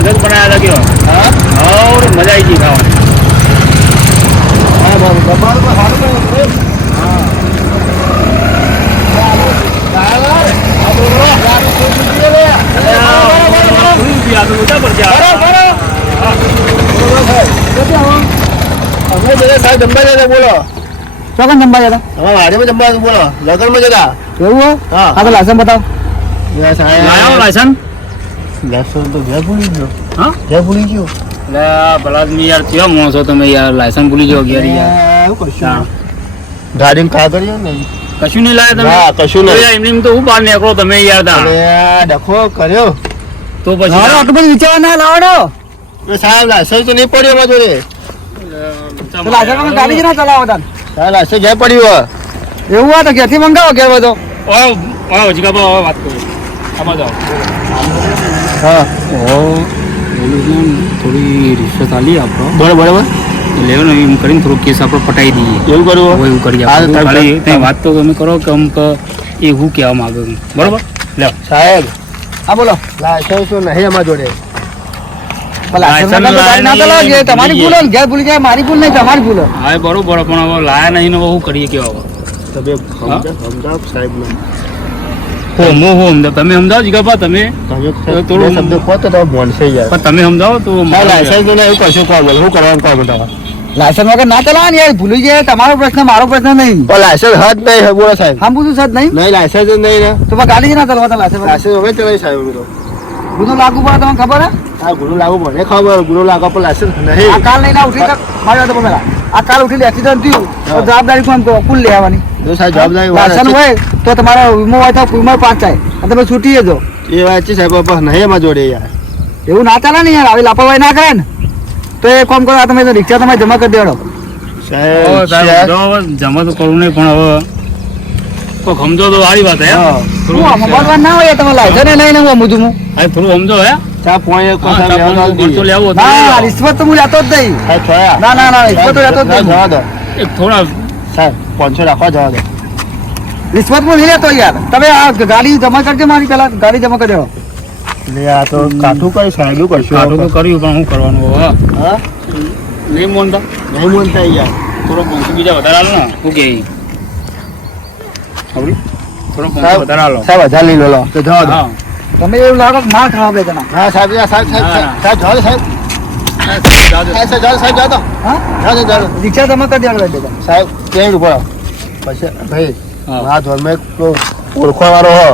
હવે બનાયા બનાવ્યા લાગ્યો? હા? और મજા આવી ગઈ ખાવાની. હા બરાબર તમારું તો સારું. કેટલી આવો? અમે બધા સાહેબ જમવા જતા બોલો. ચોકન જમવા જતા હવે વાડીમાં જમવા બોલો. લગનમાં જતા એવું હા. આ તો લાયસન્સ બતાવ. લાયો લાયસન્સ તો ઘેર ભૂલી ગયો. હા? ઘેર ભૂલી ગયો. એટલે ભલા આદમી યાર કેવા માણસો તમે યાર લાયસન્સ ભૂલી જાઓ ઘેર યાર. એવું કશું ને કશું નહીં લાયા તમે? કશું નહીં. એમની તો હું બહાર નીકળો તમે યાર તા. આ ડખો કર્યો. તો પછી આટલું બધું વિચાર ના લાવડો સાહેબ લાયસન્સ તો નહીં પડ્યો અમારા જોડે તો લાયસન્સ ગાડી જ ના ચલાવો તાન. સાહેબ લાયસન્સ ઘેર પડ્યું એવું હોય તો ક્યાંથી મંગાવો કે બધો. જીગા વાત કરું. આમાં હા. થોડી રિશ્વત આલી આપણો બરાબર બરાબર લેવો એમ કરીને થોડો કેસ આપણે પટાઈ દઈએ. એવું કરવું એવું કરી આપણે વાત તો તમે કરો કે અમુક એ હું કહેવા માંગુ છું. બરોબર? લે સાહેબ. હા બોલો. લાયસન્સ તો નહીં અમારા જોડે. તમારી ભૂલ ઘેર ભૂલી જાય મારી ભૂલ નહીં તમારી ભૂલ હા બરોબર પણ હવે લાયા નહીં ને કરીએ કેવા તમે સમજાવ સમજાવ સાહેબ ને. હોમ હોમ તમે સમજાવો જીગાભા તમે? તમે તો થોડું- શબ્દ કહો તો તમે ભણશે યાર પણ તમે સમજાવો તો સાહેબ લાયસન્સ તો એવું કશું કહો બોલ શું કરવાનું કહો બતાવો લાયસન્સ વગર ના ચલાવો ને યાર ભૂલી જાય તમારો પ્રશ્ન મારો પ્રશ્ન નહીં. પણ લાયસન્સ હદ નહીં હે, બોલો સાહેબ. આમ બધું સજ નહીં? નહીં લાયસન્સ નહીં ને. તો ગાડી જ ના ચલાવતા લાયસન્સ લાયસન્સ હવે ચલાવી સાહેબ ગુનો લાગુ પડે તમને ખબર હે? ગુનો લાગુ પડે ખબર ગુનો લાગુ પણ લાયસન્સ નહીં. કાલ લઈને ઉઠી મારી વાત પેલા. આ કાલ ઉઠીને એક્સિડન્ટ થયું. તો જવાબદારી કોણ કુલ લેવાની. જો સાહેબ જવાબદારી લાયસન્સ હોય તો તમારો વીમો હોય તો વીમો પાંચ થાય. અને તમે છૂટીએ જજો. એ વાત છે સાહેબ નહીં એમાં જોડે યાર. એવું ના ચાલે ને યાર આવી લાપરવાહી ના કરે ને. તો એ કામ કરો આ તમે તો રિક્ષા તમે જમા કરી દેડો જમા તો કરવું નહીં પણ હવે તો સમજો તો સારી વાત હે. હા. આમાં ના હોય તમે લાયસન્સ લઈને હું થોડું સમજો હે. ચા પોણી એક સાહેબ લેવાનો ખર્ચો લેવો ના રિશ્વત તો હું લેતો જ નહીં. ના ના ના રિશ્વત તો લેતો જ નહીં. જવા દો. એક થોડા સાહેબ પાંચસો રાખવા જવા દો. રિશ્વત હું નહીં લેતો યાર. તમે આ ગાડી જમા કરજો મારી પેલા ગાડી જમા કરી દેવો આ તો કાઠું કઈ સાહેબ કરશું. તો કર્યું પણ શું કરવાનું હા? નહીં મોનતા? નહીં બોલતા યાર. થોડો પંખો બીજા વધારે આલો ને. શું કે? થોડો પંખો સાહેબ. વધારે સાહેબ હજાર લઈ લો લો. તો જવા દો હા. તમે એવું લાગો કે માર ખાવા બે જણા. હા સાહેબ સાહેબ સાહેબ. સાહેબ જવા સાહેબ. હા રિક્ષા ક્યાંય ઊભો પછી ભાઈ આ ધોરમાં ઓળખવા વાળો હો.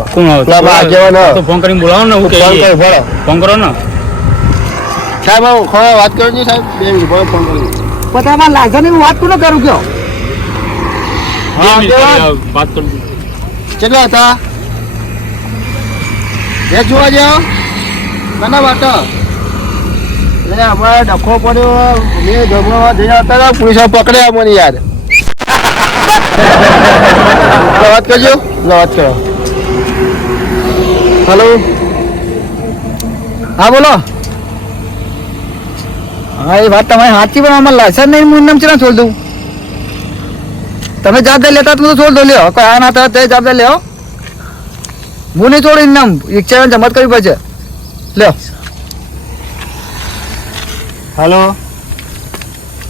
આગેવાન હો. ફોન કરીને બોલાવો ને હું ફોન કરી ફોન કરો ને. વાત કરો ને સાહેબ. બે મિનિટ ફોન કરી. પણ તમારે ની હું વાત કોને કરું કયો? આ વાત કરું કેટલા હતા? એ જોવા જાઓ. કના વાટો. એટલે અમારે ડખો પડ્યો. મેં જમવા જઈને આવતા હતા, પોલીસ પકડ્યા મને યાર. વાત કરજો. વાત કરો. હલો. હા, બોલો. હા, એ વાત તમારી સાચી, પણ આમાં લાયસન્સ નહીં, હું નામ ચેના છોડ દઉં? તમે જવાબદારી લેતા તો છોડ દો, લ્યો. કોઈ આ ના તે જવાબદારી લેવો હું નહીં તોડી નામ રિક્ષા જમત કરવી પડશે. લ્યો. હલો.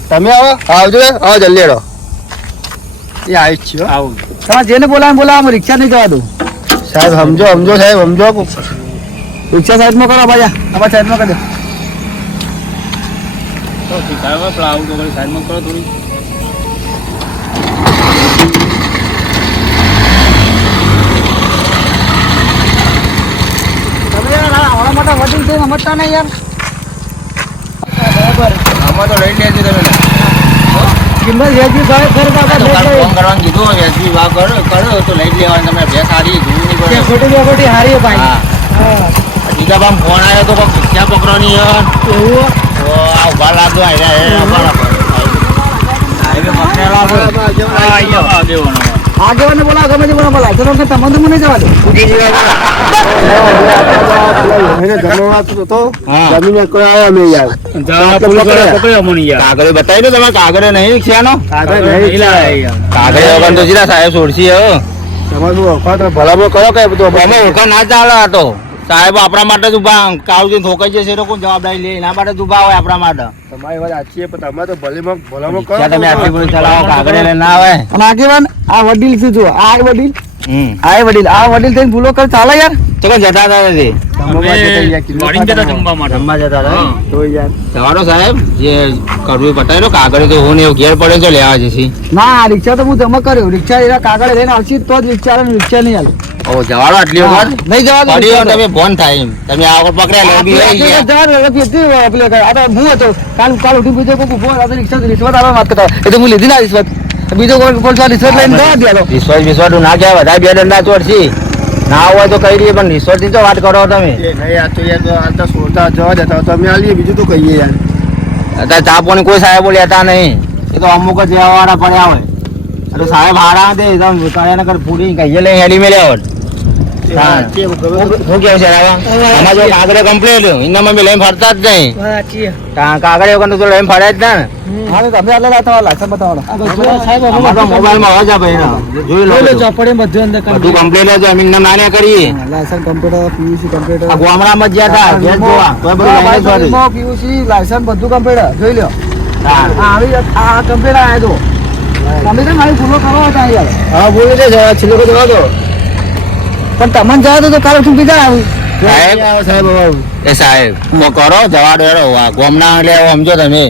તમે આવો? આવજો આવો જલ્દી હેડો. એ આવી જ છે. આવું. તમારે જેને બોલાવે બોલાવે હું રિક્ષા નહીં જવા દઉં. સાહેબ સમજો સમજો સાહેબ સમજો. રિક્ષા સાઈડમાં કરો ભાઈ અમારા સાઈડમાં કરી દો. તો ઠીક આવે પણ આવું તો સાઈડમાં કરો થોડી તમે યાર મોટા વડીલ છે સમજતા નહીં યાર. આમાં તો લઈ લેજો તમે. કિંમત ઘર તો કાલ ફોન કરવાનું કીધું વ્યાજબી ભાવ કરો કરો તો લઈ લેવાનું તમે બે સારી જોવું નહીં પડે. ખોટી બે ખોટી હારી ભાઈ. બીજા બામ ફોન આવ્યો તો કોઈ રિક્ષા પકડવાની યાર. એવું? તો આ ઊભા લાગો આયરા એ ઊભા લાગો હાઈવે પકડેલા છે. આગેવાન. બોલાવો ગમે તે બોલાવો બોલાવો. ચલો કે તમને તો મને જવા દે. એને જમવા તો તો જમીને કોઈ આવ્યા અમે યાર. જા પોલીસવાળા પકડ્યો મને યાર. કાગળ બતાવી દો તમે કાગળે નહીં ખ્યાનો કાગળ નહીં લાયા કાગળ વગર તો જીરા સાહેબ છોડશી હો. તમારું વખત ભલામણ કરો કે બધું અમે ઓળખા ના ચાલે આ તો. સાહેબ આપણા માટે જ ઊભા કાળુજી ઠોકાઈ જશે એ લોકો જવાબદારી લે એના માટે જ ઊભા હોય આપણા માટે. તમારી વાત સાચી છે પણ તમે તો ભલીમાં ભલામણ કરો તમે આટલી બધી ચલાવો કાગડે લઈને ના આવે. અને આગેવાન આ વડીલ શું જો આ વડીલ? આ વડીલ આ વડીલ થઈને ભૂલો કર ચાલે યાર. તો કોઈ જતા હતા. તો યાર. સાહેબ જે કરવું બતાવી તો હું ને એવું ઘેર પડે તો લેવા જશે ના રિક્ષા તો હું જમા કર્યો. રિક્ષા એના કાગળ લઈને આવશે તો જ રિક્ષા રિક્ષા નહીં આલે ઓ જવાડો આટલી વખત? નહીં જવા હોય. તમે ફોન થાય એમ. તમે આ વખત પકડ્યા ગયા. પેલે આ તો હું હતો. કાલ કાલ ઉઠી બીજો કોઈ ફોન આ તો રિક્ષા રિશ્વત આલવા વાત કરતા. એ તો હું લીધી ના રિશ્વત. બીજો કોઈ કોઈ તો રિશ્વત લઈને જવા દે આ તો. વિશ્વાસ વિશ્વાસ ના કહેવાય બધા બે દંડા ના હોય તો કહી દઈએ પણ ની તો વાત કરો તમે. નહીં આ તો યાર તો આ તો સોચતા જવા દેતા હોય આલીએ બીજું તો કહીએ યાર. અત્યારે ચા પાણી કોઈ સાહેબો લેતા નહીં. એ તો અમુક જ વાળા પડ્યા હોય. એટલે સાહેબ હારા દે એકદમ કયા નકર પૂરી કહીએ લઈ હેડી મેળ્યા હોત એ હા. સાચી છે, ગમે તે- શું કેવું છે રાવા? આમાં જો કાગળે કમ્પ્લેટ એનામાં લઈને ફરતા જ નહીં. કા- વગર તો લઈને ફરે જ ના ને. હા તમે આટલા લાતા લાયસન્સ બતાવો. આમાં તો મોબાઈલમાં હોય છે જોઈ લો બધું. ચોપડે બધું અંદર બધું કમ્પ્લેટ જ એમ નામ નાને કરીએ. લાયસન્સ કમ્પ્યુટર પીયુસી કમ્પ્યુટર હતા જોવા. બધું. પીયુસી બધું જોઈ લો. આ આવી આ કમ્પ્યુટર આવ્યો તો તમે કેમ આવી ભૂલો કરો હતા યાર. હા બોલી જવા છેલ્લે જવા દો. પણ તમને જવા દો તો કાલે ઉઠીને બીજા આવું. સાહેબ? સાહેબ એ સાહેબ મો કરો જવા દો આ ગામના એટલે સમજો તમે.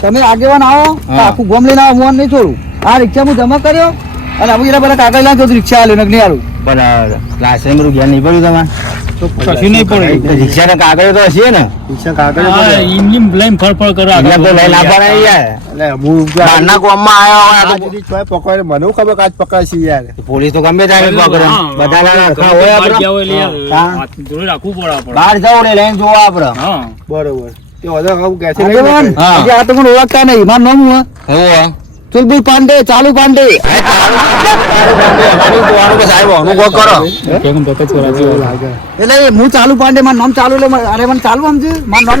તમે આગેવાન આવો આખું ગોમ લઈને આવો હું નહીં છોડું. આ રિક્ષા હું જમા કર્યો અને અમુક એના બધા કાગળ લાગ્યો રિક્ષા આલ્યો ને નહીં આલું. પણ લાયસન્સ બધું રૂપિયા નહીં પડ્યું તમારે. કશું નહીં રિક્ષા ને કાગળ તો હશે ને. રિક્ષા કાગળ હા, પડે. એમ એમ લઈને ફર ફર કરો એટલે તો લઈને આપવાના યાર. એટલે હું બહારના ગામમાં આવ્યા હોય આ આ તો દીદી પકવાય મને ખબર કાચ પકડાય છે યાર. પોલીસ તો ગમે ત્યારે પકડે. બધા લાના હરખા હોય આપણે જોડે રાખવું પડે આપણે બહાર જાવ ને લઈને જોવા આપણે હા. બરોબર. તે હું હા. આ મને ઓળખતા નહીં. મારું નામ હું એવું ચુલબુલ પાંડે ચાલુ પાંડે એટલે હું ચાલુ પાંડે મારું નામ ચાલુ એટલે અરે મને ચાલુ સમજે મારું નામ.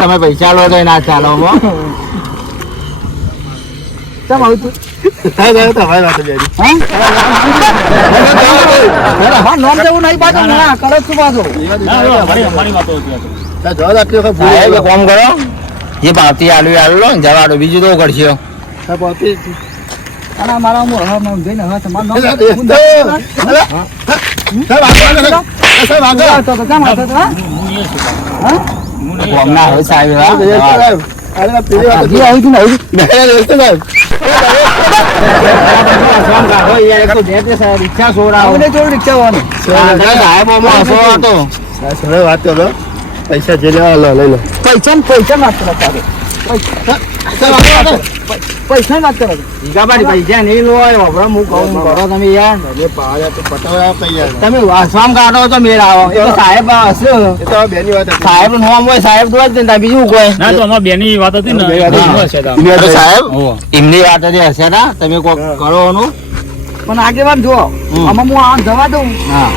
તમે પૈસા લો તો ના ચાલો કેમ આવું તું? નામ નહીં પાછો કરે પાછું? ના, ના, અમારી અમારી વાતો હતી આ તો. જવા આટલી વખત ભૂલી સાહેબ એક ગયો. કામ કરો જે ભાવતી આલુ એ આલુ લો ને જવા દો બીજું તો કરશે અને આ મારા હું જોઈને સાહેબ, આગળ. તો તો કેમ હા? હું સાહેબ અરે, પેલી વાત આવી આવી નહીં, સાહેબ. રિક્ષા છોડાવો. રિક્ષા વાત કરો પૈસા જે લેવા લો લઈ લો. પૈસા પૈસા વાત કરો તારે. પૈસા વાત કરો જીગાબાની પૈસા નહીં લો હોય, હું કહું, કરો તમે યાર. એટલે પાડે તો પટાવા તૈયાર તમે શ્રમ કાઢો તો મેળ આવો. એ સાહેબ હશે. એ તો બેની વાત હતી. સાહેબનું નામ હોય સાહેબ તો જ ને બીજું કોઈ. ના તો અમારા બેની વાત હતી ને. હશે તો. તો સાહેબ એમની વાત જ હશે ના તમે કોક કરો એનું. પણ આગેવાન જો. આમાં હું આમ જવા દઉં.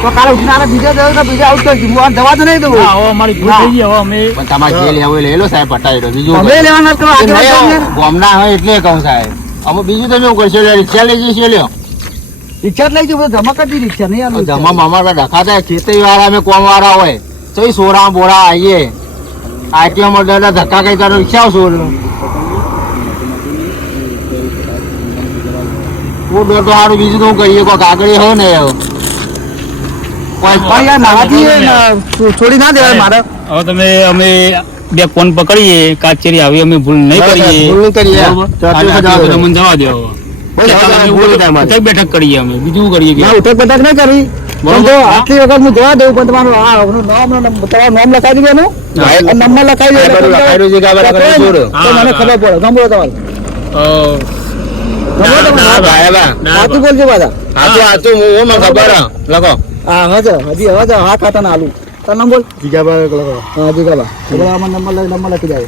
તો કાલે ઉઠીને આને બીજા દઉં તો બીજા આઉટ કરી હું આમ જવા તો નહીં દઉં. હા, હવે અમારી ભૂલ થઈ ગઈ હવે અમે પણ તમારે જે લેવું હોય લો સાહેબ પટાવી દો બીજું તમે લેવાના તો આગેવાન ગામના હોય એટલે કહું સાહેબ. અમે બીજું તમે કરશો? રિક્ષા લઈ જઈશું લ્યો. રિક્ષા લઈ જવું જમા કરતી રિક્ષા નહીં જમા મામા ડખાતા ખેતી વાળા અમે કોમ વાળા હોય. તો સોરા બોરા આવીએ આઈટીએમ એટલે ધક્કા કઈ તારો રિક્ષા સોર તું ડોટો હારું બીજું તો હું કહીએ કોક આગળ હો ને છોડી ના દેવાય મારે. હવે તમે અમે બે ફોન પકડીએ કાચેરી આવી અમે ભૂલ નહીં કરીએ. ભૂલ નહીં કરીએ. આટલું જવા દો. ઉઠક બેઠક કરીએ અમે બીજું કરીએ ના ઉઠક બેઠક ના કરી. જો આટલી વખત હું જવા દઉં પણ તમારું આ નામ તમારું નામ લખાવી દેવાનું નંબર લખાવી દે. મને ખબર પડે ગમો તમારે. ના, ભાઈ, ના, સાચું બોલજો પાછા. હાચું, હાચું, હું- હું મને ખબર. લખો. હા હા જો હજી હવે જો હા ખાતા ના આલુ. તાર બોલ જીગાબા લખો. હા જી હવે આમાં નંબર લઈ નંબર લખી જાય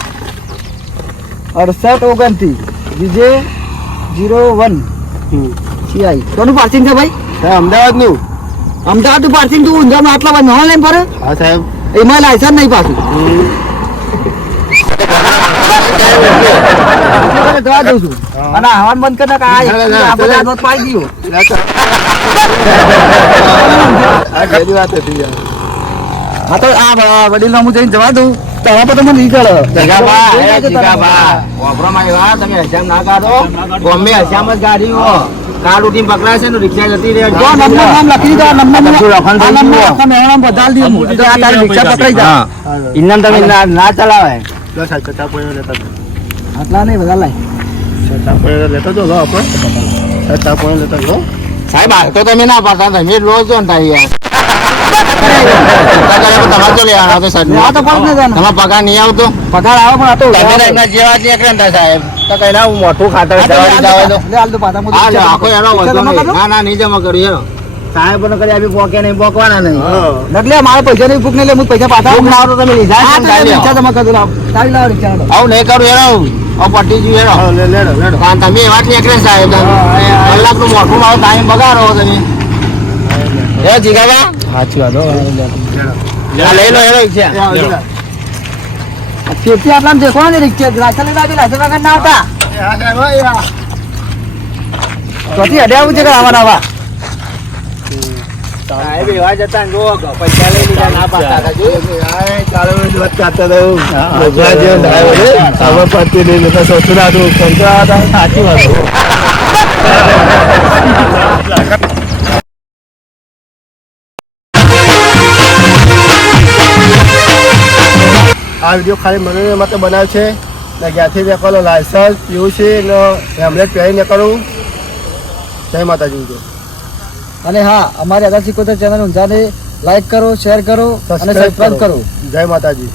અડસઠ ઓગણત્રીસ વિજય જીરો વન. શી આઈ કોનું પાર્સિંગ છે ભાઈ? અમદાવાદનું અમદાવાદનું પાર્સિંગ તું ઊંઝામાં આટલા બધા નવા લઈને હા સાહેબ. એમાં લાયસન્સ નહીં પાછું. જવા દઉં છું. અને હવાન બંધ કરી આ ના, ના, ના, આપણે ચાલે. હાથમાં પાડી દીધો ઘણી વાત હતી હા. તો આ વડીલ હું જઈને જવા દઉં. તો હવે તો મને નીકળ. તમે હજામ ના કાઢો. ગમે હજામ જ ગાડી હો. કાર ઉઠી પકડાય છે ને રિક્ષા જતી રહે. જો નંબર નામ લખી દીધો નંબર મને- બધું લખાણ આ થઈ નંબર ગયું. આખા મેળામાં બધાલ હું. તો આ તારી રિક્ષા પકડાઈ જાય ઇનામ તમે ના ના ચલાવે. લો સાહેબ પોયો આટલા નહીં બધા લાય. ચચા પોયો લેતા જો આપણે ચચા પોયો લેતા જો સાહેબ હાલ તો તમે ના પાડતા તમે રોજ જો ને થાય યાર. તમારે તો લેવાના તો સાહેબ. આ તો પણ નહીં જાણે. તમારે પગાર નહીં આવતો? પગાર આવે પણ આ તો તમે તો એમના જેવા નીકળે સાહેબ. તો કઈ હું મોટું ખાતર આખો એનો વધુ જમા નહીં. કરો? ના ના નહીં જમા કર્યું હેરો સાહેબ પણ કરી પોકે નહીં પોકવાના નહીં. એટલે મારા પૈસા નહીં ભૂખ નહીં લે હું પૈસા પાછા ભૂખ ના આવે તમે લીધા જમા કરી લાવ. તારી લાવો રિક્ષા આવું નહીં કરું હેરો આવું પટી ગયું હા લે લેડો લેડો. કારણ તમે એવા જ નીકળે ને સાહેબ કલાકનું મોટું મારો ટાઈમ બગાડો તમે. એ જીગાબા? સાચી વાત લઈ લો હેરો ઈચ્છા. ફેરથી આટલામાં દેખો ને રિક્ષા વગર આવતા. ચોથી આવું છે કે આવા નવા સાહેબ એવા જતા ને જો પૈસા લઈ લીધા ના પાડતા હતા જોયું? આ છે. વીડિયો ખાલી મનોરંજન માટે બનાવ્યો છે. ને જ્યાંથી નીકળો લાયસન્સ પીયુસી ને હેમલેટ પહેરી નીકળવું જય માતાજી. અને હા અમારી આદા સિકોતર ચેનલ ઊંઝાને લાઈક કરો શેર કરો અને સબસ્ક્રાઈબ કરો. જય માતાજી.